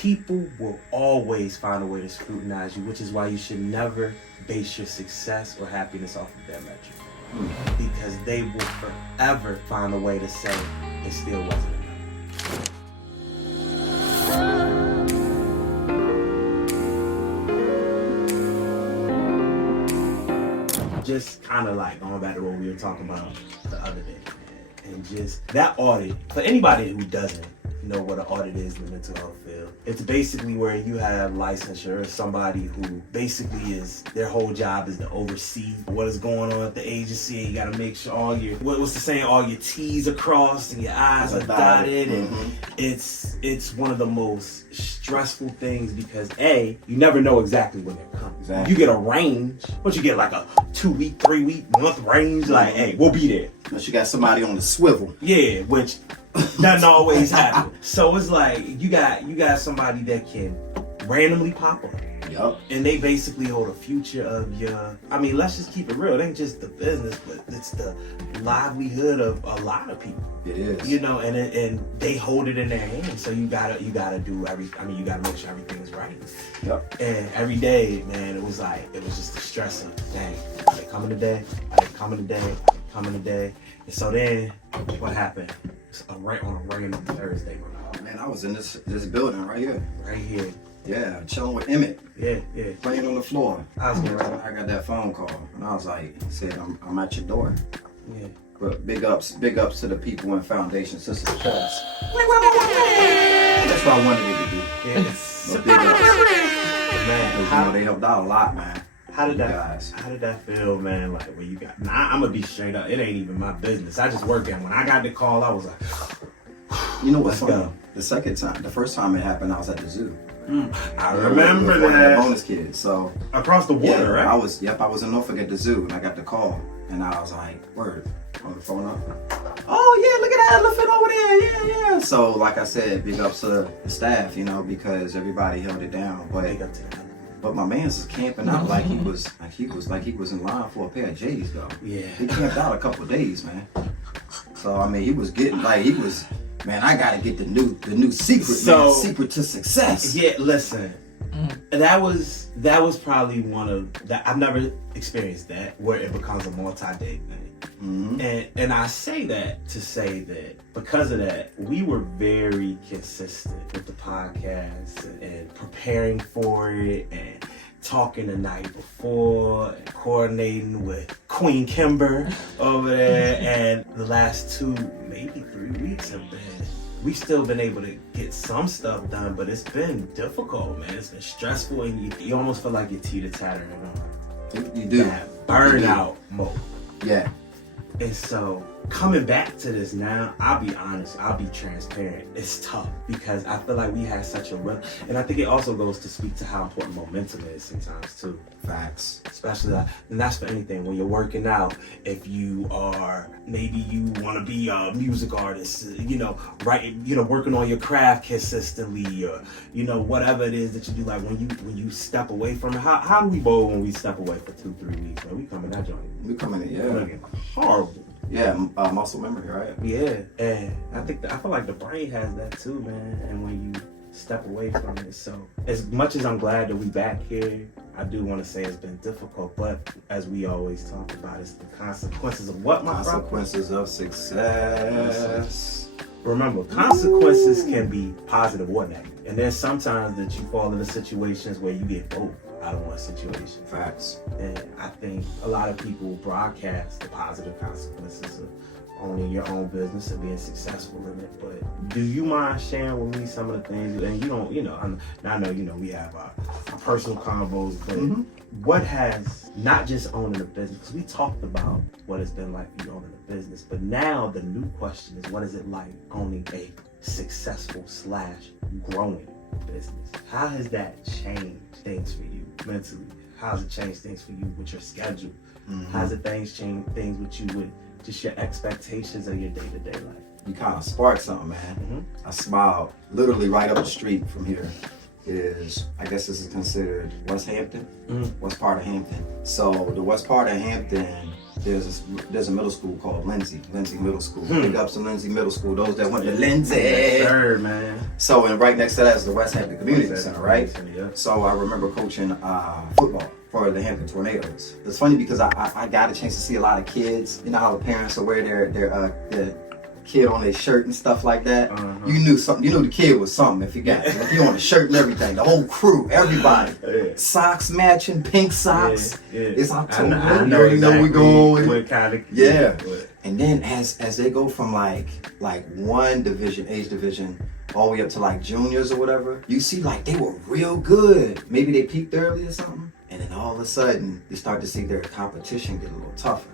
People will always find a way to scrutinize you, which is why you should never base your success or happiness off of that metric. Because they will forever find a way to say it still wasn't enough. Just kind of like going back to what we were talking about the other day, man. And just that audit, for anybody who doesn't know what an audit is in the mental health field, it's basically where you have licensure, somebody who basically is, their whole job is to oversee what is going on at the agency. You got to make sure all your, what's the saying, all your T's are crossed and your I's are dotted. And it's one of the most stressful things because A, you never know exactly when they're coming. Exactly. You get a range, but you get like a 2 week, 3 week, month range, like, hey, we'll be there. Unless you got somebody on the swivel. Yeah, which doesn't always happen. So it's like you got somebody that can randomly pop up. Yup. And they basically hold a future of your, I mean, let's just keep it real. It ain't just the business, but it's the livelihood of a lot of people. It is. You know, and they hold it in their hands. So you gotta do you gotta make sure everything's right. Yep. And every day, man, it was just the stress of, dang, are they coming today? Are they coming today? Are they coming today? And so then, what happened? On a random Thursday, bro. Man, I was in this building right here. Right here. Yeah, chilling with Emmett. Yeah. Playing on the floor. I was gonna I got that phone call, and I was like, said, I'm at your door. Yeah. But big ups to the people in Foundation Sisters Trust. That's what I wanted it to do. Yes. But big ups. Man, You know, they helped out a lot, man. How did that feel, man? Like when you got, I'm gonna be straight up. It ain't even my business. I just work and when I got the call, I was like, you know what's funny? Go. The first time it happened, I was at the zoo. I remember with one of the that. bonus kids. So across the water, yeah, right? I was in Norfolk at the zoo, and I got the call, and I was like, word, on the phone up. Oh yeah, look at that elephant over there. Yeah. So like I said, big ups to the staff, you know, because everybody held it down. But my man's is camping out like he was in line for a pair of J's though. Yeah. He camped out a couple of days, man. So I mean, he was getting man, I gotta get the new secret, man. Secret to success. Yeah, listen. That was probably one of that. I've never experienced that where it becomes a multi-day thing. And I say that to say that because of that, we were very consistent with the podcast and preparing for it and talking the night before and coordinating with Queen Kimber over there. And the last 2, maybe 3 weeks we've still been able to get some stuff done, but it's been difficult, man. It's been stressful and you almost feel like you're teeter-tottering on. You do. That burnout mode. Yeah. And so coming back to this now, I'll be honest, I'll be transparent. It's tough because I feel like we had such a run. And I think it also goes to speak to how important momentum is sometimes too. Facts. Especially and that's for anything. When you're working out, if you are, maybe you want to be a music artist, working on your craft consistently or, whatever it is that you do. Like when you step away from it, how do we bowl when we step away for 2-3 weeks? Man, we coming that joint. We coming in, yeah. Looking horrible. Yeah, muscle memory, right? Yeah, and I feel like the brain has that too, man. And when you step away from it, so as much as I'm glad that we back here, I do want to say it's been difficult. But as we always talk about, it's the consequences of what, my consequences of success. Remember, consequences can be positive or negative, and there's sometimes that you fall into situations where you get both out of one situation. Facts. And I think a lot of people broadcast the positive consequences of owning your own business and being successful in it. But do you mind sharing with me some of the things? And I know we have our personal convos, but what has, not just owning a business, because we talked about what it's been like for you owning a business, but now the new question is, what is it like owning a successful / growing business? How has that changed things for you mentally? How has it changed things for you with your schedule? How's it changed things with you with just your expectations of your day-to-day life? You kind of sparked something, man. I smiled literally right up the street from here. is, I guess this is considered West Hampton, west part of Hampton. So the west part of Hampton, there's a middle school called Lindsay Middle School. Big ups to Lindsay Middle School, those that went to Lindsay. Sure, man. So, and right next to that is the West Hampton Community Center, right? Yeah. So I remember coaching football for the Hampton Tornadoes. It's funny because I got a chance to see a lot of kids. You know how the parents will wear their kid on their shirt and stuff like that. You knew something. You knew the kid was something if you got if you on the shirt and everything. The whole crew, everybody, socks matching, pink socks. It's October. I You already know we're going. What kind of And then as they go from like one division, age division, all the way up to like juniors or whatever, you see like they were real good. Maybe they peaked early or something, and then all of a sudden you start to see their competition get a little tougher.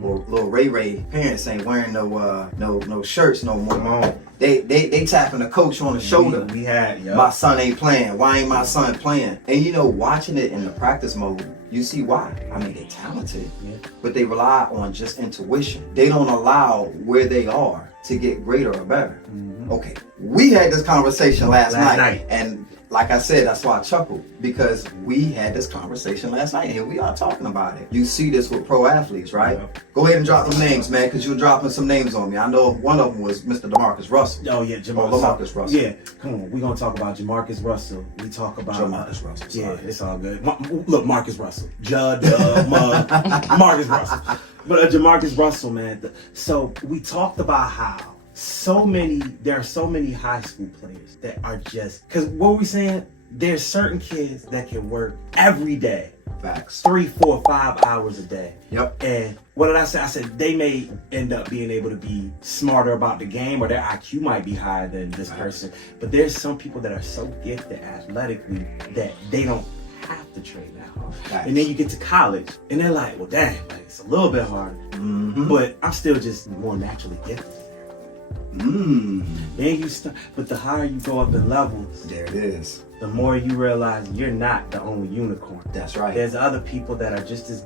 Or little Ray parents ain't wearing no shirts no more. Come on. They tapping the coach on the shoulder. We had, my son ain't playing. Why ain't my son playing? And you know, watching it in the practice mode, you see why. I mean, they're talented, but they rely on just intuition. They don't allow where they are to get greater or better. Okay, we had this conversation last night, and like I said, that's why I chuckled, because we had this conversation last night, and here we are talking about it. You see this with pro athletes, right? Go ahead and drop them names, man, because you're dropping some names on me. I know one of them was Mr. DeMarcus Russell. Oh, yeah, Lamarcus Russell. Yeah, come on. We're going to talk about Jamarcus Russell. We talk about... Jamarcus Russell. Sorry. Yeah, it's all good. Look, Marcus Russell. Marcus Russell. But Jamarcus Russell, man. So we talked about how there are so many high school players that are just, because what we're saying, there's certain kids that can work every day. Facts. 3, 4, 5 hours a day. Yep. And what did I say? I said they may end up being able to be smarter about the game, or their IQ might be higher than this person. But there's some people that are so gifted athletically that they don't have to train that hard. Facts. And then you get to college and they're like, well, dang, like it's a little bit harder. But I'm still just more naturally gifted. Then but the higher you go up in levels, there it is, the more you realize you're not the only unicorn. That's right. There's other people that are just as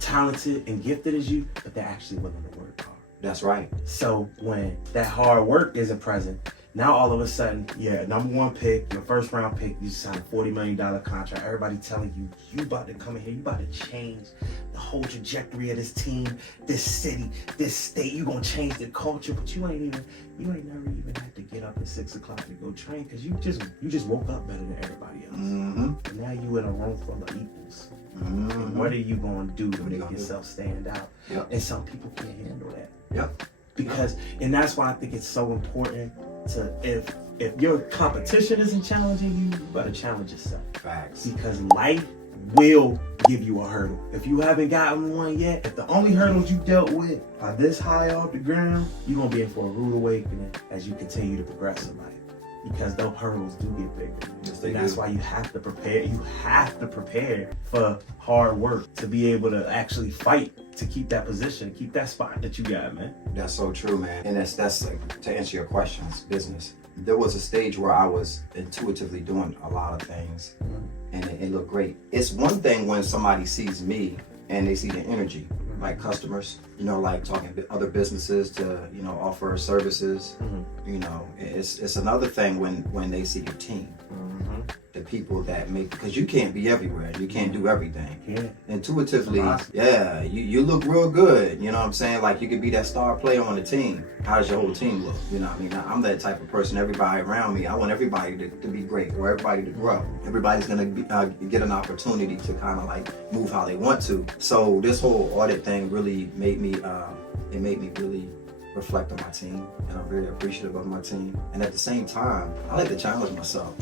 talented and gifted as you, but they're actually willing to work hard. That's right. So when that hard work isn't present, now all of a sudden, number one pick, your first round pick, you sign a $40 million contract. Everybody telling you, you about to come in here, you about to change the whole trajectory of this team, this city, this state. You gonna change the culture, but you ain't never even had to get up at 6 o'clock to go train, because you just woke up better than everybody else. And now you in a room full of equals. And what are you gonna do to make yourself stand out? And some people can't handle that. Because, and that's why I think it's so important to, if your competition isn't challenging you, you better challenge yourself. Facts. Because life will give you a hurdle. If you haven't gotten one yet, if the only hurdles you dealt with are this high off the ground, you're gonna be in for a rude awakening as you continue to progress in life. Because those hurdles do get bigger. And that's why you have to prepare. You have to prepare for hard work to be able to actually fight to keep that position, keep that spot that you got, man. That's so true, man. And that's like, to answer your questions, business. There was a stage where I was intuitively doing a lot of things, and it looked great. It's one thing when somebody sees me and they see the energy, like customers, like talking to other businesses to, offer services. It's another thing when they see your team, the people that make, because you can't be everywhere, you can't do everything. Intuitively, you look real good. You know what I'm saying? Like you could be that star player on the team. How does your whole team look? You know what I mean? I'm that type of person. Everybody around me, I want everybody to be great, or everybody to grow. Everybody's gonna get an opportunity to kind of like move how they want to. So this whole audit thing really made me really reflect on my team, and I'm very appreciative of my team. And at the same time, I like to challenge myself.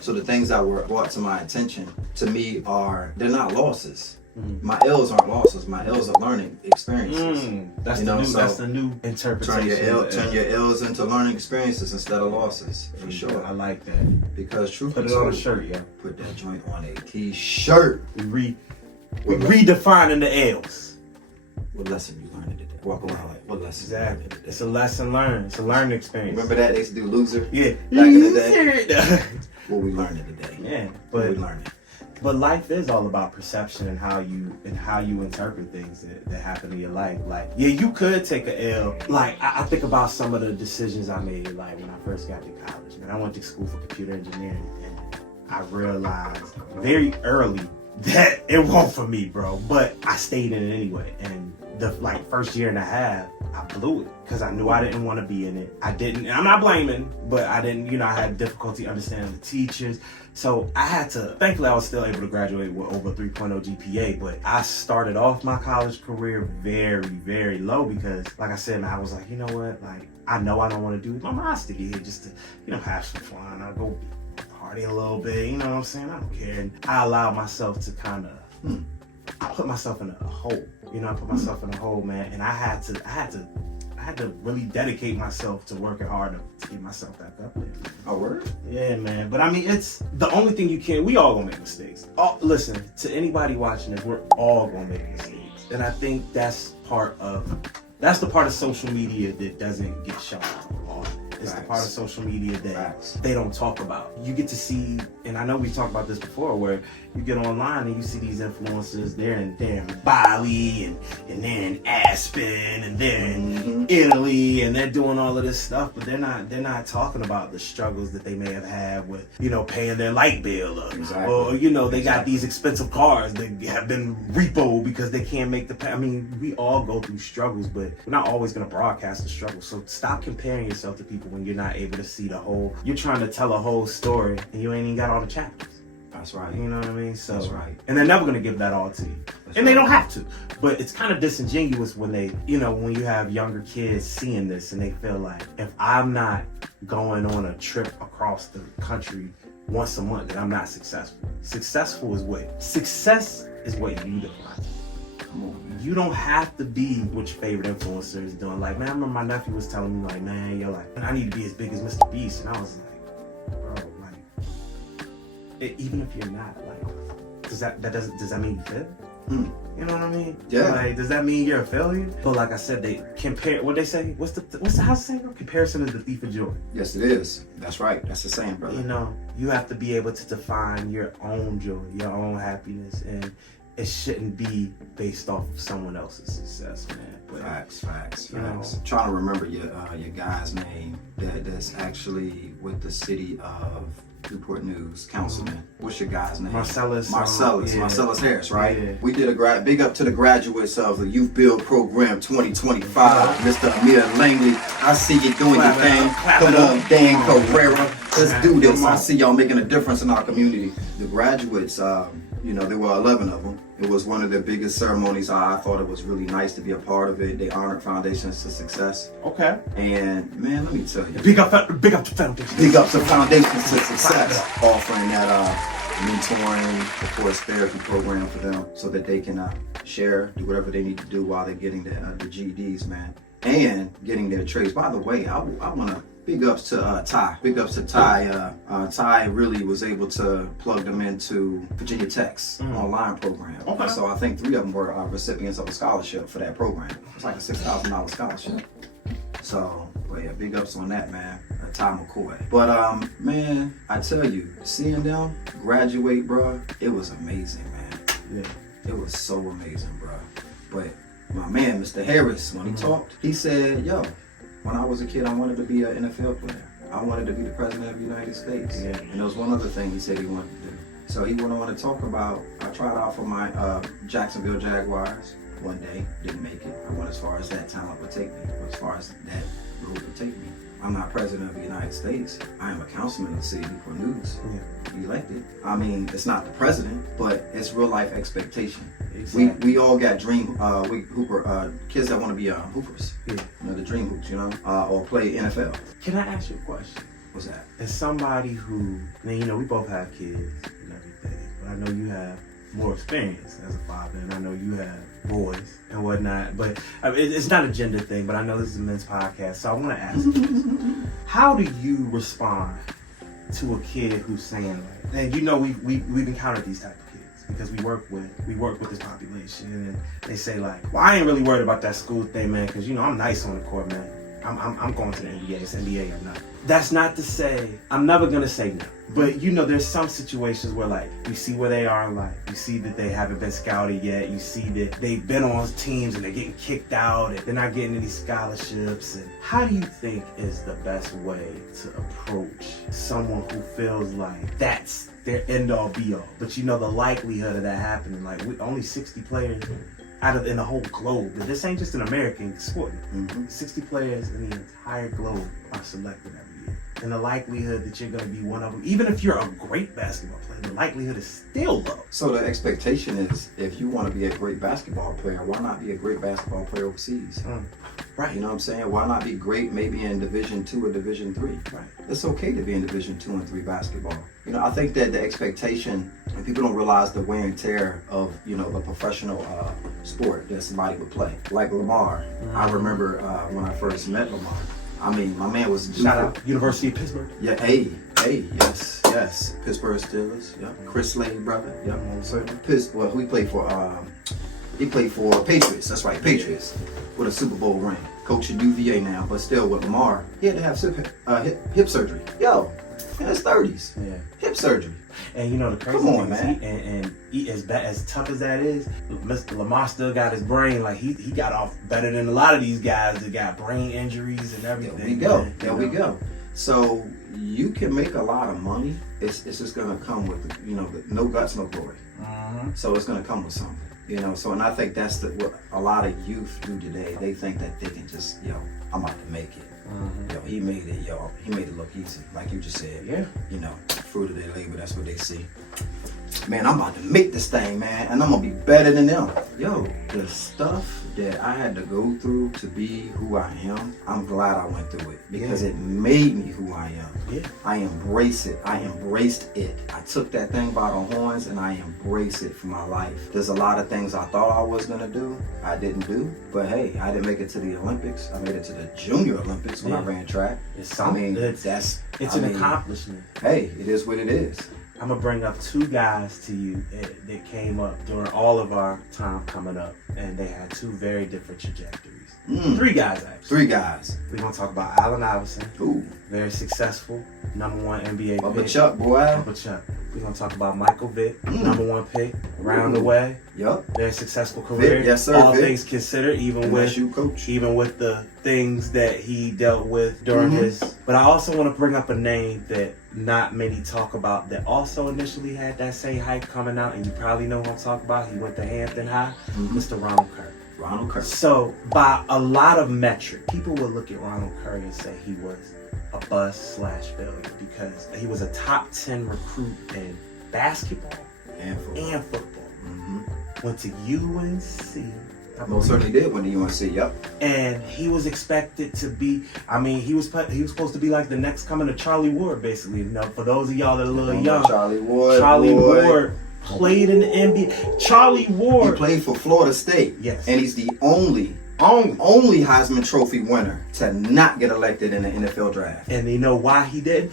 So the things that were brought to my attention, to me, they're not losses. My L's aren't losses. My L's are learning experiences. That's the new interpretation. Turn your L's into learning experiences instead of losses, for sure. I like that. Because truth put it on a shirt, put that joint on a t-shirt. We redefining the L's. What lesson you learned today? Walk around like, what lesson? Exactly. It's a lesson learned. It's a learning experience. Remember that? They used to do loser? Yeah. Back in the day. What we learned today. Yeah. What we learned. But life is all about perception and how you interpret things that happen in your life. Like, yeah, you could take a L. Like, I think about some of the decisions I made, like when I first got to college. And I went to school for computer engineering, and I realized very early that it wasn't for me, bro. But I stayed in it anyway. And the first year and a half, I blew it because I knew I didn't want to be in it. I didn't, and I'm not blaming, but I didn't, I had difficulty understanding the teachers. So I had to, thankfully I was still able to graduate with over 3.0 GPA, but I started off my college career very, very low because, like I said, man, I was like, you know what, like, I know I don't want to do it. My mind's to get here just to, have some fun. I'll go party a little bit, you know what I'm saying? I don't care. And I allowed myself to kind of, I put myself in a hole. I put myself in a hole, man, and I had to really dedicate myself to working hard to get myself back up there. Oh, word? Yeah, man. But I mean, it's the only thing you can. We all gonna make mistakes. Listen, to anybody watching this, we're all gonna make mistakes, and I think that's the part of social media that doesn't get shown off. It's the part of social media that they don't talk about. You get to see, and I know we talked about this before, where you get online and you see these influencers, they're in Bali and they're in Aspen and they're in Italy and they're doing all of this stuff, but they're not talking about the struggles that they may have had with, paying their light bill or they got these expensive cars that have been repoed because they can't make the I mean, we all go through struggles, but we're not always going to broadcast the struggle. So stop comparing yourself to people when you're not able to see the whole. You're trying to tell a whole story and you ain't even got all the chapters. That's right. You know what I mean? So, that's right. And they're never going to give that all to you. And they don't have to. But it's kind of disingenuous when they, when you have younger kids seeing this and they feel like, if I'm not going on a trip across the country once a month, then I'm not successful. Success is what you define. You don't have to be what your favorite influencer is doing. Like, man, I remember my nephew was telling me, like, man, I need to be as big as Mr. Beast. And I was like, bro, even if you're not, like, does that mean you fail? You know what I mean? Yeah. Like, does that mean you're a failure? But like I said, they compare. What they say? What's the house saying? Comparison is the thief of joy. Yes, it is. That's right. That's the saying, brother. You have to be able to define your own joy, your own happiness, and it shouldn't be based off of someone else's success, man. But, Facts. I'm trying to remember your guy's name that's actually with the city of Newport News, councilman. What's your guy's name? Marcellus Harris, right? Yeah. We did a big up to the graduates of the Youth Build Program 2025. Mr. Amir Langley, I see you doing your thing. Come on, Dan Carrera. Let's do this. I see y'all making a difference in our community. The graduates, there were 11 of them. It was one of the biggest ceremonies. I thought it was really nice to be a part of it. They honored Foundations to Success. Okay. And man, let me tell you. Big up to Foundations. Big up to Foundations to Success. Offering that mentoring, of course, therapy program for them so that they can share, do whatever they need to do while they're getting the GEDs, man. And getting their trades. By the way, I want to big ups to Ty. Big ups to Ty. Ty really was able to plug them into Virginia Tech's online program. Okay. So I think 3 of them were recipients of a scholarship for that program. It's like a $6,000 scholarship. So, yeah, big ups on that, man. Ty McCoy. But man, I tell you, seeing them graduate, bro, it was amazing, man. Yeah. It was so amazing, bro. But my man, Mr. Harris, when he talked, he said, yo, when I was a kid, I wanted to be an NFL player. I wanted to be the president of the United States. Yeah. And there was one other thing he said he wanted to do. So he went on to talk about, I tried out for my Jacksonville Jaguars one day, didn't make it. I went as far as that talent would take me, as far as that road would take me. I'm not president of the United States. I am a councilman of the city of Newport News. Yeah. Elected. I mean, it's not the president, but it's real life expectation. Exactly. We all got dream kids that want to be hoopers. Yeah. The dream hoops, or play NFL. Can I ask you a question? What's that? As somebody who, we both have kids and everything, but I know you have more experience as a father, and I know you have boys and whatnot, but it's not a gender thing, but I know this is a men's podcast, so I want to ask you this. How do you respond to a kid who's saying, like, and we've encountered these type of kids because we work with this population, and they say, like, well, I ain't really worried about that school thing, man, because I'm nice on the court, man. I'm going to the NBA. It's NBA or nothing. That's not to say, I'm never gonna say no. But you know, there's some situations where like, you see where they are in life. You see that they haven't been scouted yet. You see that they've been on teams and they're getting kicked out and they're not getting any scholarships. And how do you think is the best way to approach someone who feels like that's their end all be all? But you know, the likelihood of that happening, like only 60 players in the whole globe. But this ain't just an American sport. 60 players in the entire globe are selected every year. And the likelihood that you're going to be one of them, even if you're a great basketball player, the likelihood is still low. So the expectation is, if you want to be a great basketball player, why not be a great basketball player overseas? Right. You know what I'm saying? Why not be great maybe in Division 2 or Division 3? Right. It's okay to be in Division 2 and 3 basketball. You know, I think that the expectation, and people don't realize the wear and tear of, you know, the professional sport that somebody would play. Like Lamar. I remember when I first met Lamar. I mean, my man was Shout out University of Pittsburgh. Yeah, hey, yes. Pittsburgh Steelers. Yep. Chris Slade, brother. Yep. Well, he played for Patriots. That's right, Patriots, with a Super Bowl ring. Coach at UVA now, but still with Lamar, he had to have hip surgery. Yo, in his 30s. Yeah. Hip surgery. And you know the crazy thing is, he, as tough as that is, Mr. Lamar still got his brain. Like he got off better than a lot of these guys that got brain injuries and everything. There we go. So you can make a lot of money. It's just gonna come with no guts, no glory. So it's gonna come with something. You know. So and I think that's what a lot of youth do today. They think that they can just I'm about to make it. Yo, he made it. He made it look easy, like you just said. Yeah. You know, fruit of their labor. That's what they see. Man, I'm about to make this thing, man, and I'm gonna be better than them. Yo, the stuff that I had to go through to be who I am, I'm glad I went through it because it made me who I am. Yeah. I embrace it. I embraced it. I took that thing by the horns and I embrace it for my life. There's a lot of things I thought I was gonna do, I didn't do. But hey, I didn't make it to the Olympics. I made it to the Junior Olympics when I ran track. It's an accomplishment. Hey, it is what it is. I'm gonna bring up two guys to you that came up during all of our time coming up, and they had two very different trajectories. 3 guys actually. 3 guys. We're gonna talk about Allen Iverson. Ooh. Very successful, #1 NBA Bubba pick. Chuck, boy. Bubba Chuck. We're gonna talk about Michael Vick, #1 pick, around the way. Yup. Very successful career. Vic, yes sir. All Vic. things considered, even with the things that he dealt with during his. But I also want to bring up a name that not many talk about that also initially had that same hype coming out, and you probably know who I'm talking about. He went to Hampton High, Mr. Ronald Curry. Ronald Curry. So by a lot of metrics, people would look at Ronald Curry and say he was a bust/failure because he was a top 10 recruit in basketball and football. Went to UNC. Most certainly did win the UNC. Yep. And he was expected to be. I mean, he was supposed to be like the next coming of Charlie Ward, basically. Now, for those of y'all that are a little young, Charlie Ward played in the NBA. Charlie Ward. He played for Florida State. Yes. And he's the only Heisman Trophy winner to not get elected in the NFL draft. And you know why he did?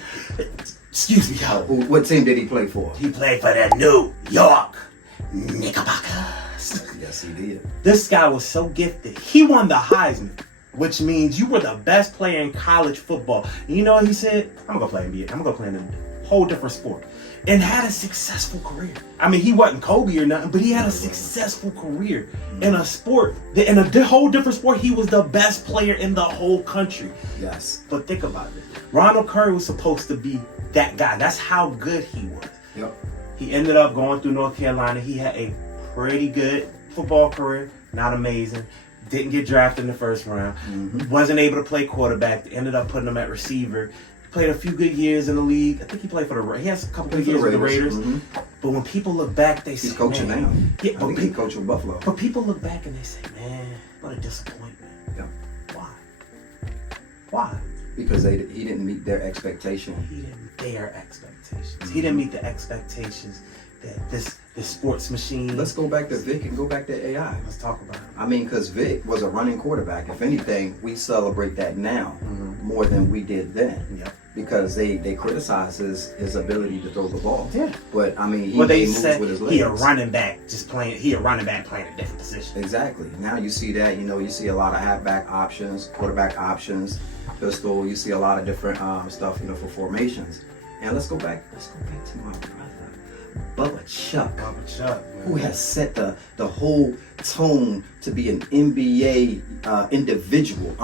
Excuse me, y'all. What team did he play for? He played for the New York Knickerbockers. Yes, he did. This guy was so gifted. He won the Heisman, which means you were the best player in college football. And you know what he said? I'm gonna go play NBA. I'm gonna go play in a whole different sport. And had a successful career. I mean, he wasn't Kobe or nothing, but he had a successful career in a sport. In a whole different sport, he was the best player in the whole country. Yes. But think about this. Ronald Curry was supposed to be that guy. That's how good he was. Yep. He ended up going through North Carolina. He had a pretty good football career, not amazing. Didn't get drafted in the first round. Wasn't able to play quarterback. Ended up putting him at receiver. Played a few good years in the league. I think he played for the. He has a couple good years with the Raiders. But when people look back, they say, he's coaching now. Yeah, but he's coaching Buffalo. But people look back and they say, man, what a disappointment. Yeah. Why? Because he didn't meet their expectation. He didn't meet their expectations. He didn't meet the expectations that this sports machine. Let's go back to Vic and go back to AI. Let's talk about it. I mean, because Vic was a running quarterback. If anything, we celebrate that now more than we did then. Yep. because they criticize his ability to throw the ball. Yeah. But I mean, they moves said with his legs. he a running back playing a different position. Exactly. Now you see that, you see a lot of halfback options, quarterback options, pistol. You see a lot of different stuff, for formations. And let's go back to my brother, Bubba Chuck, who has set the whole tone to be an NBA individual.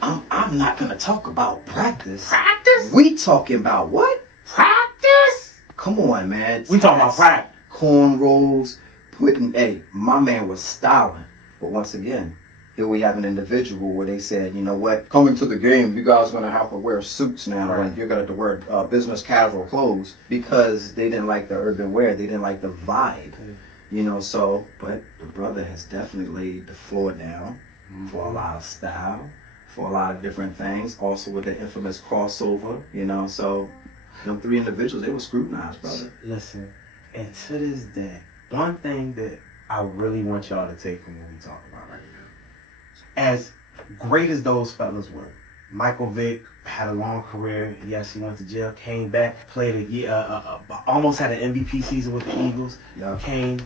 I'm not gonna talk about practice. Practice? We talking about what? Practice? Come on, man. We talking about practice. Cornrows, my man was styling. But once again, here we have an individual where they said, you know what, coming to the game, you guys are gonna have to wear suits now, Right. and you're gonna have to wear business casual clothes, because they didn't like the urban wear, they didn't like the vibe, so, but the brother has definitely laid the floor down for a lot of style, for a lot of different things, also with the infamous crossover, so them three individuals, they were scrutinized, brother. Listen, and to this day, one thing that I really want y'all to take from what we talk about right now, as great as those fellas were, Michael Vick had a long career. Yes, he went to jail, came back, played a year, almost had an MVP season with the Eagles. Yeah. Came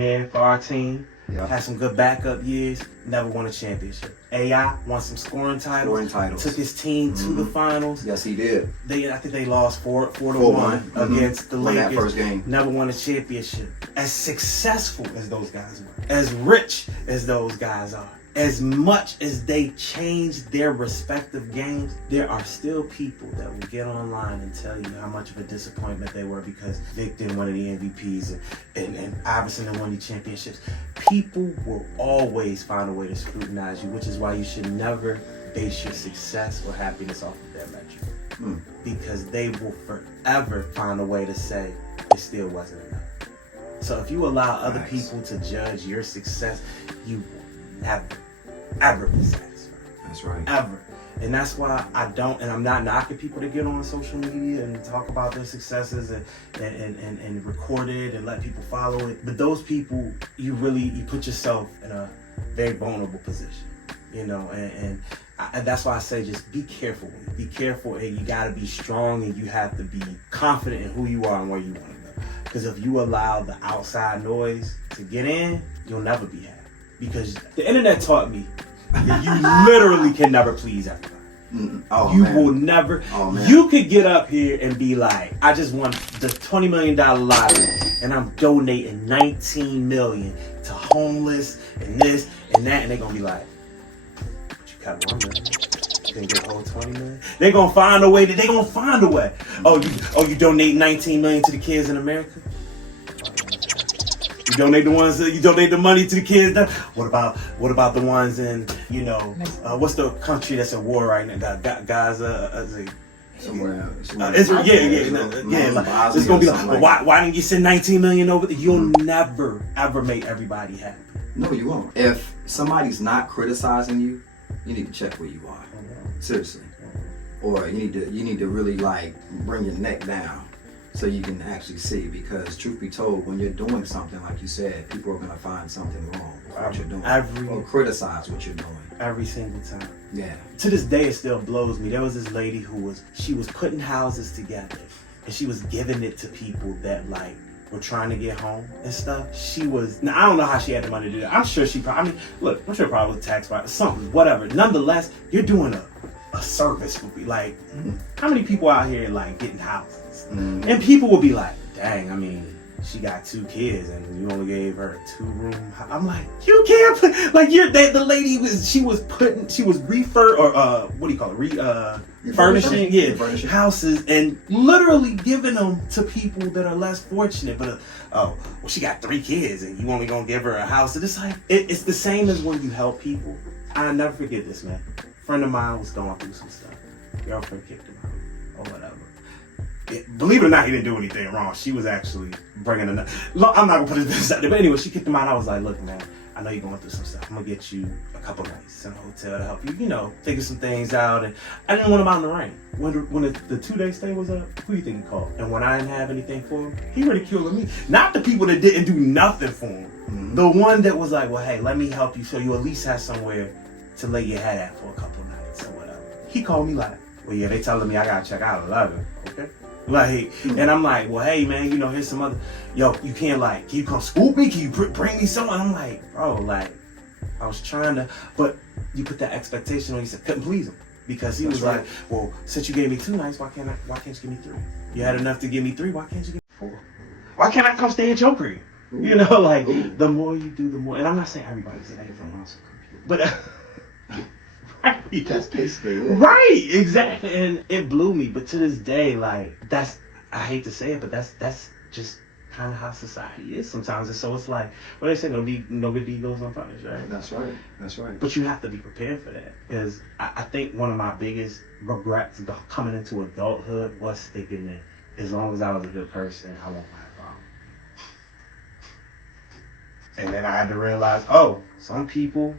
in for our team. Yeah. Had some good backup years. Never won a championship. AI won some scoring titles. Took his team to the finals. Yes, he did. I think they lost 4-1 against the Lakers. That first game. Never won a championship. As successful as those guys were, as rich as those guys are, as much as they changed their respective games, there are still people that will get online and tell you how much of a disappointment they were because Vic didn't win any MVPs and Iverson didn't win any championships. People will always find a way to scrutinize you, which is why you should never base your success or happiness off of their metric. Because they will forever find a way to say it still wasn't enough. So if you allow other people to judge your success, you will never, ever be satisfied. That's right. Ever. And that's why I'm not knocking people to get on social media and talk about their successes and record it and let people follow it. But those people, you put yourself in a very vulnerable position, and that's why I say just be careful. Be careful, and you got to be strong, and you have to be confident in who you are and where you want to go. Because if you allow the outside noise to get in, you'll never be happy. Because the internet taught me that you literally can never please everybody. Will never. You could get up here and be like, I just won the $20 million lottery and I'm donating $19 million to homeless and this and that, and they're gonna be like, but you got $1 million. You can get a whole $20 million. They're gonna find a way. Oh, you donate $19 million to the kids in America? You donate the money to the kids. What about the ones in, what's the country that's at war right now? Gaza, somewhere. Israel, yeah. It's gonna be like, why didn't you send $19 million over there? You'll never ever make everybody happy. No, you won't. If somebody's not criticizing you, you need to check where you are. Seriously. Or you need to really bring your neck down, so you can actually see, because truth be told, when you're doing something like you said, people are going to find something wrong with what you're doing or criticize what you're doing. Every single time. Yeah. To this day, it still blows me. There was this lady who was putting houses together, and she was giving it to people that were trying to get home and stuff. Now I don't know how she had the money to do that. I'm sure I'm sure probably with tax write something, whatever. Nonetheless, you're doing a service would be how many people out here getting houses? And people will be like, dang, I mean, she got 2 kids and you only gave her a 2-room house. I'm like, you can't the lady furnishing houses and literally giving them to people that are less fortunate. But she got 3 kids and you only gonna give her a house. And it's it's the same as when you help people. I'll never forget this, man. A friend of mine was going through some stuff. Girlfriend kicked him out or whatever. Believe it or not, he didn't do anything wrong. She was actually bringing I'm not gonna put his business out there, but anyway, she kicked him out. I was like, look, man, I know you're going through some stuff. I'm gonna get you a couple nights in a hotel to help you, figure some things out. And I didn't want him out in the rain. When the 2-day stay was up, who do you think he called? And when I didn't have anything for him, he ridiculed me. Not the people that didn't do nothing for him. Mm-hmm. The one that was like, well, hey, let me help you so you at least have somewhere to lay your head at for a couple nights or whatever. He called me like, well, yeah, they telling me I gotta check out at 11. Okay. Like, and I'm like, well, hey, man, here's some other, yo, you can't, like, can you come scoop me? Can you bring me someone? I'm like, bro, like, I was trying to, but you put that expectation on, he said, couldn't please him. Because he was like, well, since you gave me 2 nights, why can't you give me 3? You had enough to give me 3, why can't you give me 4? Why can't I come stay at your crib? Like, the more you do, the more, and I'm not saying everybody's that, but, right. That's basically it. Right, exactly, and it blew me. But to this day, like I hate to say it, but that's just kind of how society is. Sometimes it's like what they say, no good deed goes unpunished, right? That's right. But you have to be prepared for that, because I think one of my biggest regrets coming into adulthood was thinking that as long as I was a good person, I won't have a problem. And then I had to realize, some people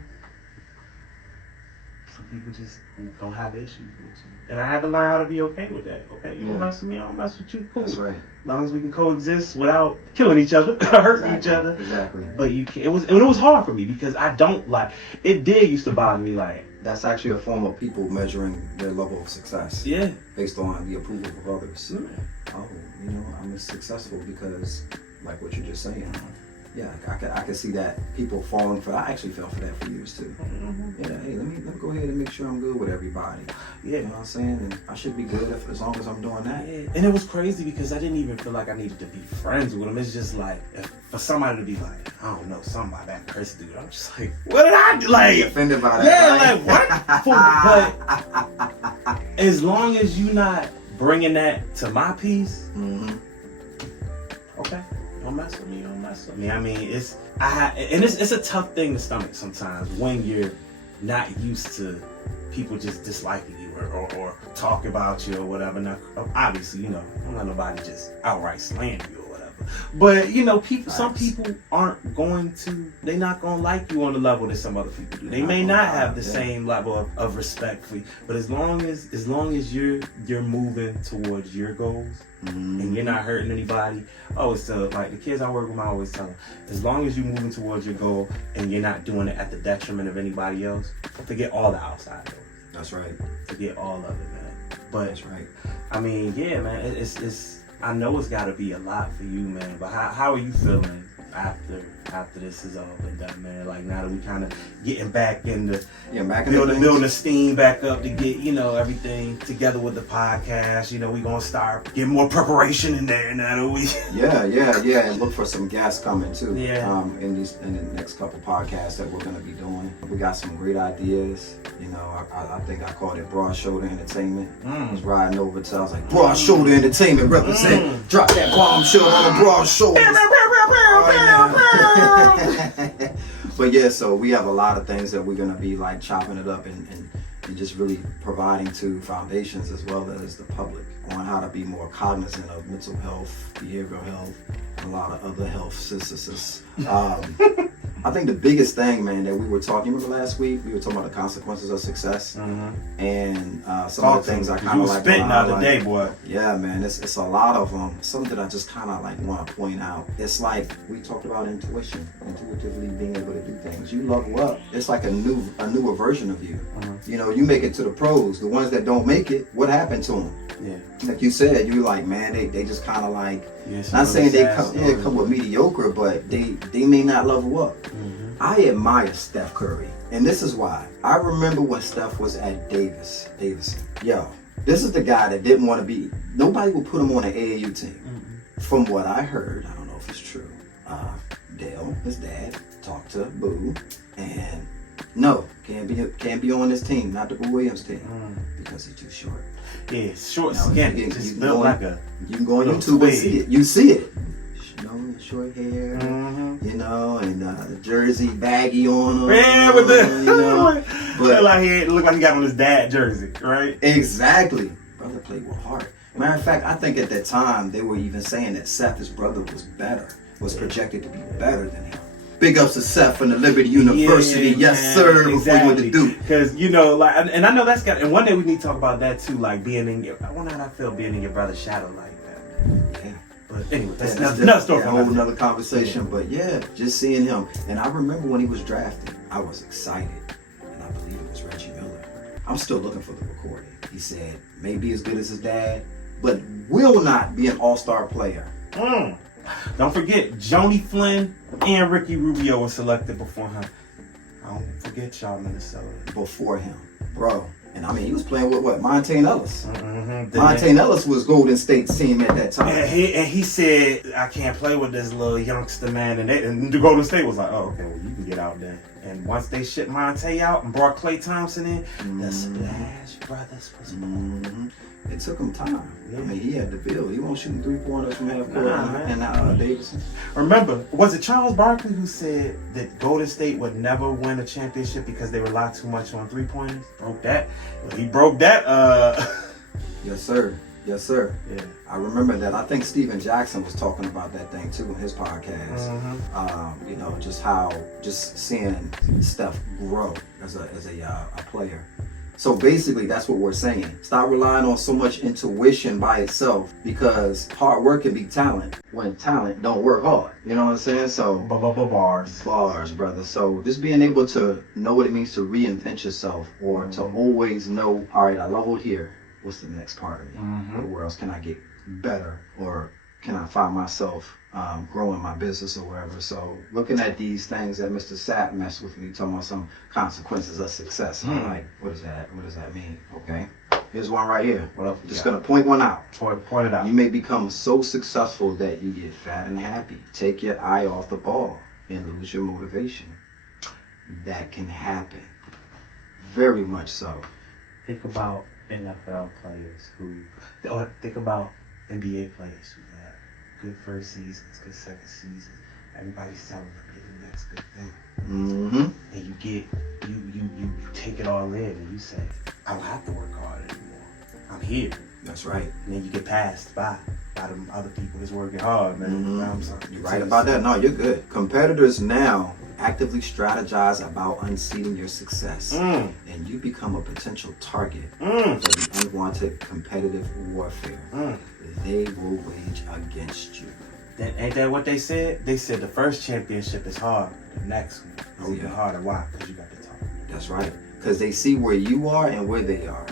just don't have issues with you. And I had to learn how to be okay with that. Okay, you don't mess with me, I don't mess with you. Cool. That's right. As long as we can coexist without killing each other, hurting each other. Exactly. But you can't. It was hard for me because I don't like. It did used to bother me. Like, that's actually a form of people measuring their level of success. Yeah. Based on the approval of others. Mm-hmm. Oh, I'm successful because, like what you're just saying. Yeah, I can see that people falling for that. I actually fell for that for years too. Mm-hmm. Yeah, hey, let me go ahead and make sure I'm good with everybody. Yeah. You know what I'm saying? And I should be good as long as I'm doing that. Yeah. And it was crazy because I didn't even feel like I needed to be friends with them. It's just like, for somebody to be like, I don't know, something about that Chris dude. I'm just like, what did I do? Like, offended by that. Yeah, like what? But as long as you not bringing that to my peace, okay. Don't mess with me. I mean, it's a tough thing to stomach sometimes when you're not used to people just disliking you or talk about you or whatever. Now, obviously, don't let nobody just outright slander you or whatever. But some people they're not gonna like you on the level that some other people do. They may not have the same level of respect for you. But as long as you're moving towards your goals. And you're not hurting anybody. I always tell, like the kids I work with, I always tell them, as long as you're moving towards your goal and you're not doing it at the detriment of anybody else, forget all the outside noise. That's right. Forget all of it, man. But that's right. I mean, yeah, man. It's. I know it's got to be a lot for you, man. But how are you feeling after this is all been done, man? Like now that we kind of getting back into building the steam back up to get everything together with the podcast. We gonna start getting more preparation in there now that we. Yeah, and look for some guests coming too. Yeah. In the next couple podcasts that we're gonna be doing, we got some great ideas. I think I called it Broad Shoulder Entertainment. I was riding over to, I was like, Broad Shoulder Entertainment represent. Drop that bombshell on the broad shoulders. But yeah, so we have a lot of things that we're gonna be like chopping it up and just really providing to foundations as well as the public on how to be more cognizant of mental health, behavioral health, and a lot of other health systems. I think the biggest thing, man, that we were talking about last week, we were talking about the consequences of success, and some of the things I kind of like. Spitting out the day, boy. Yeah, man, it's a lot of them. Something that I just kind of like want to point out. It's like we talked about intuitively being able to do things. You level up. It's like a newer version of you. You make it to the pros. The ones that don't make it, what happened to them? Yeah. Like you said, you like, man, they just kind of like, not saying they come with mediocre, but they may not level up. I admire Steph Curry, and this is why. I remember when Steph was at Davidson. Yo, this is the guy that didn't want to be, nobody would put him on an AAU team. From what I heard, I don't know if it's true, Dale, his dad, talked to Boo, and no, can't be on this team, not the Boo Williams team, because he's too short. Yeah, short, skinny, just built like a. You can go on YouTube and see it. You see it. Short hair, and the jersey baggy on him. Yeah, with the but look like he got on his dad jersey, right? Exactly. Brother played with heart. Matter of fact, I think at that time they were even saying that Seth, his brother, was projected to be better than him. Big ups to Seth from the Liberty University, yes sir. Exactly. Before you went to Duke, because and I know that's got. And one day we need to talk about that too, like being in your. I wonder how I feel being in your brother's shadow like that. Yeah. But anyway, that's another story. A whole another conversation. But yeah, just seeing him. And I remember when he was drafted, I was excited. And I believe it was Reggie Miller. I'm still looking for the recording. He said, may be as good as his dad, but will not be an all-star player. Don't forget, Joni Flynn and Ricky Rubio were selected before him. Don't forget y'all, Minnesota. Before him, bro. And I mean, he was playing with what? Montaigne Ellis. Mm-hmm. Montaigne Ellis was Golden State's team at that time. And he said, I can't play with this little youngster, man. And the Golden State was like, oh, okay, well, you can get out there. And once they shipped Monte out and brought Klay Thompson in, the Splash Brothers was born. It took him time. Yeah. I mean, he had to build. He won't shoot 3-pointers from half court and Davidson. Remember, was it Charles Barkley who said that Golden State would never win a championship because they relied too much on 3-pointers? Broke that. Well, he broke that. Yes, sir. Yes, sir. Yeah. I remember that. I think Steven Jackson was talking about that thing too in his podcast. You know, just seeing Steph grow as a player. So basically, that's what we're saying. Stop relying on so much intuition by itself, because hard work can be talent when talent don't work hard. You know what I'm saying? So bars, brother. So just being able to know what it means to reinvent yourself, or to always know, all right, I leveled here. What's the next part of me? Where else can I get better, or can I find myself growing my business or wherever? So looking at these things that Mr. Sapp messed with me, talking about some consequences of success. I'm like, what is that? What does that mean? Okay, here's one right here. Just gonna point one out. Point it out. You may become so successful that you get fat and happy. Take your eye off the ball and lose your motivation. That can happen. Very much so. Think about NFL players or think about NBA players who have good first seasons, good second seasons. Everybody's telling them to get the next good thing. And you take it all in and you say, I don't have to work hard anymore. I'm here. That's right. And then you get passed by them other people that's working hard, man. I'm sorry. You're right about that. No, you're good. Competitors now actively strategize about unseating your success, and you become a potential target for the unwanted competitive warfare they will wage against you. Ain't that what they said? They said the first championship is hard. The next one is even harder. Why? Because you got the talk. That's right. Because they see where you are and where they are.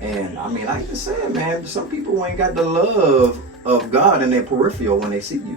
And I mean, like I said, man, some people ain't got the love of God in their peripheral when they see you.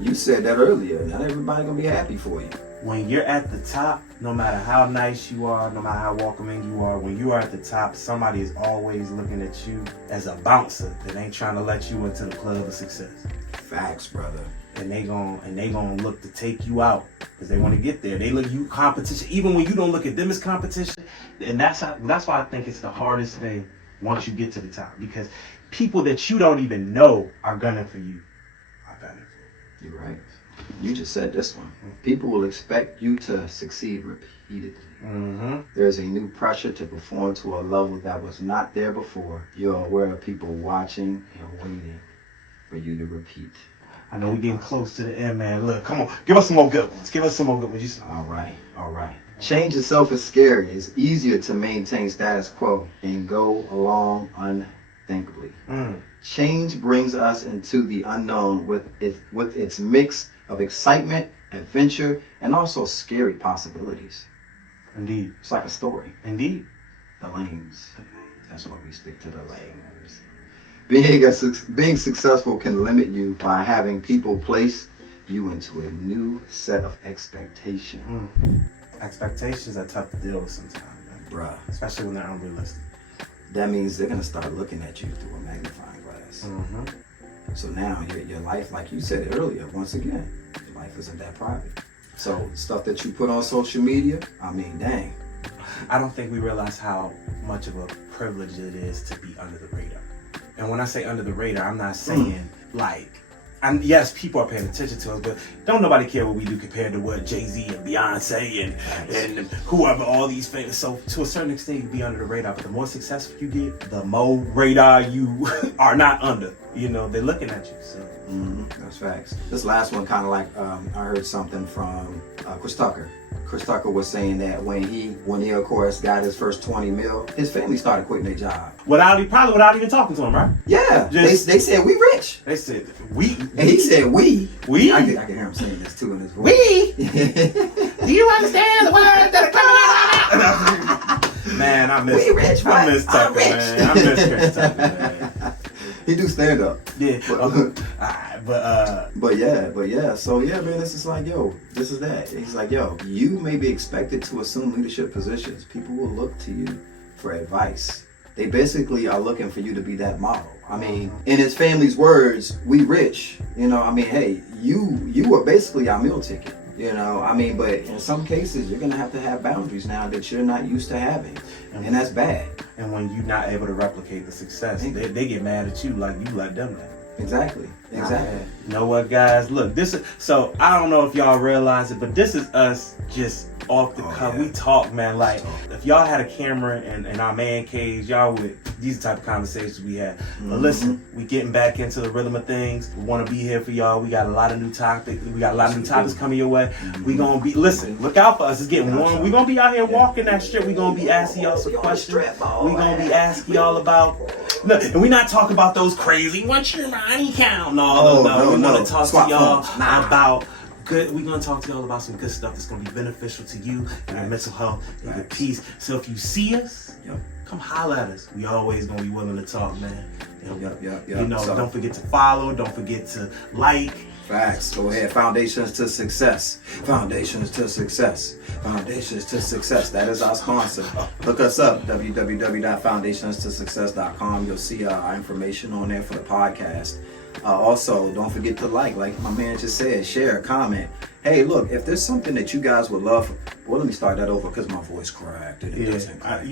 You said that earlier. Not everybody gonna be happy for you. When you're at the top, no matter how nice you are, no matter how welcoming you are, when you are at the top, somebody is always looking at you as a bouncer that ain't trying to let you into the club of success. Facts, brother. And they gonna look to take you out because they want to get there. They look at you competition, even when you don't look at them as competition. And that's why I think it's the hardest thing once you get to the top, because people that you don't even know are gunning for you. Are gunning for you. You're right. You just said this one. People will expect you to succeed repeatedly. There's a new pressure to perform to a level that was not there before. You're aware of people watching and waiting for you to repeat. I know we're getting close to the end, man. Look, come on. Give us some more good ones. All right. Change itself is scary. It's easier to maintain status quo and go along unthinkably. Change brings us into the unknown with its mix of excitement, adventure, and also scary possibilities. Indeed. It's like a story. Indeed. The lanes. That's why we stick to the lanes. Being successful can limit you by having people place you into a new set of expectations. Expectations are tough to deal with sometimes, man. Bruh. Especially when they're unrealistic. That means they're going to start looking at you through a magnifying glass. So now your life, like you said it earlier, once again, your life isn't that private. So stuff that you put on social media, I mean, dang. I don't think we realize how much of a privilege it is to be under the radar. And when I say under the radar, I'm not saying yes, people are paying attention to us, but don't nobody care what we do compared to what Jay-Z and Beyonce and whoever, all these famous. So to a certain extent, you can be under the radar, but the more successful you get, the more radar you are not under. You know, they're looking at you. So that's facts. This last one kind of like I heard something from Chris Tucker. Chris Tucker was saying that when he of course got his first 20 mil, his family started quitting their job. Probably without even talking to him, right? Yeah. They said, we rich. They said, we. And he said, we. We? I can hear him saying this too in his voice. We? Do you understand the words that are coming out? Man, I miss We rich, I what? miss Tucker, I'm rich. man. I miss Chris Tucker, man. He do stand up. Yeah. But yeah. So yeah, man, this is like, yo, this is that. He's like, yo, you may be expected to assume leadership positions. People will look to you for advice. They basically are looking for you to be that model. I mean, in his family's words, we rich. You know, I mean, hey, you are basically our meal ticket. You know, I mean, but in some cases, you're gonna have to have boundaries now that you're not used to having, and that's bad. And when you're not able to replicate the success, they get mad at you like you let them down. Exactly. You know what, guys? Look, this is so. I don't know if y'all realize it, but this is us just off the cuff. Yeah. We talk, man. Like if y'all had a camera in our man cage, y'all would. These type of conversations we had. But listen, we getting back into the rhythm of things. We want to be here for y'all. We got a lot of new topics. We got a lot of new topics coming your way. We gonna be look out for us. It's getting warm. We gonna be out here walking that strip. We gonna be asking y'all some questions. We gonna be asking y'all about. No, and we not talking about those crazy. What's your money count? No. We want to talk to y'all about. Good. We're gonna talk to y'all about some good stuff that's gonna be beneficial to you and your mental health and your peace. So if you see us, come holler at us. We always gonna be willing to talk, man. You know, don't forget to follow. Don't forget to like. Facts. Go ahead. Foundations to Success. Foundations to Success. Foundations to Success. That is our sponsor. Look us up. www.foundationstosuccess.com. You'll see our information on there for the podcast. Also, don't forget to like my man just said, share, comment. Hey, look, if there's something that you guys would love, well, let me start that over because my voice cracked. You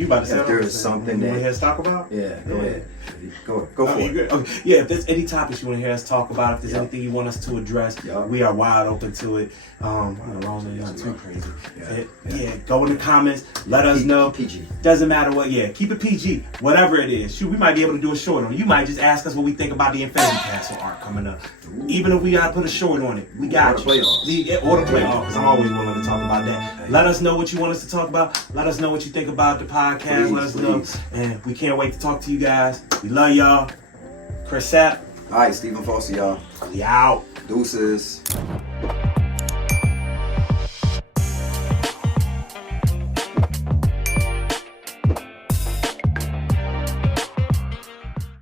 about to say if there's something that you want to hear us talk about? Yeah, go ahead. Go for it. Okay. Yeah, if there's any topics you want to hear us talk about, if there's anything you want us to address, we are wide open to it. As long as you're not too crazy. Go in the comments. Let us know. PG. Doesn't matter what. Yeah, keep it PG. Whatever it is. Shoot, we might be able to do a short on it. You might just ask us what we think about the Infinity Castle art coming up. Even if we gotta put a short on it, we got you. Or the playoffs, because I'm always willing to talk about that. Let us know what you want us to talk about. Let us know what you think about the podcast. Let us know. And we can't wait to talk to you guys. We love y'all. Chris Sapp. All right, Stephen Foster, y'all. We out. Deuces.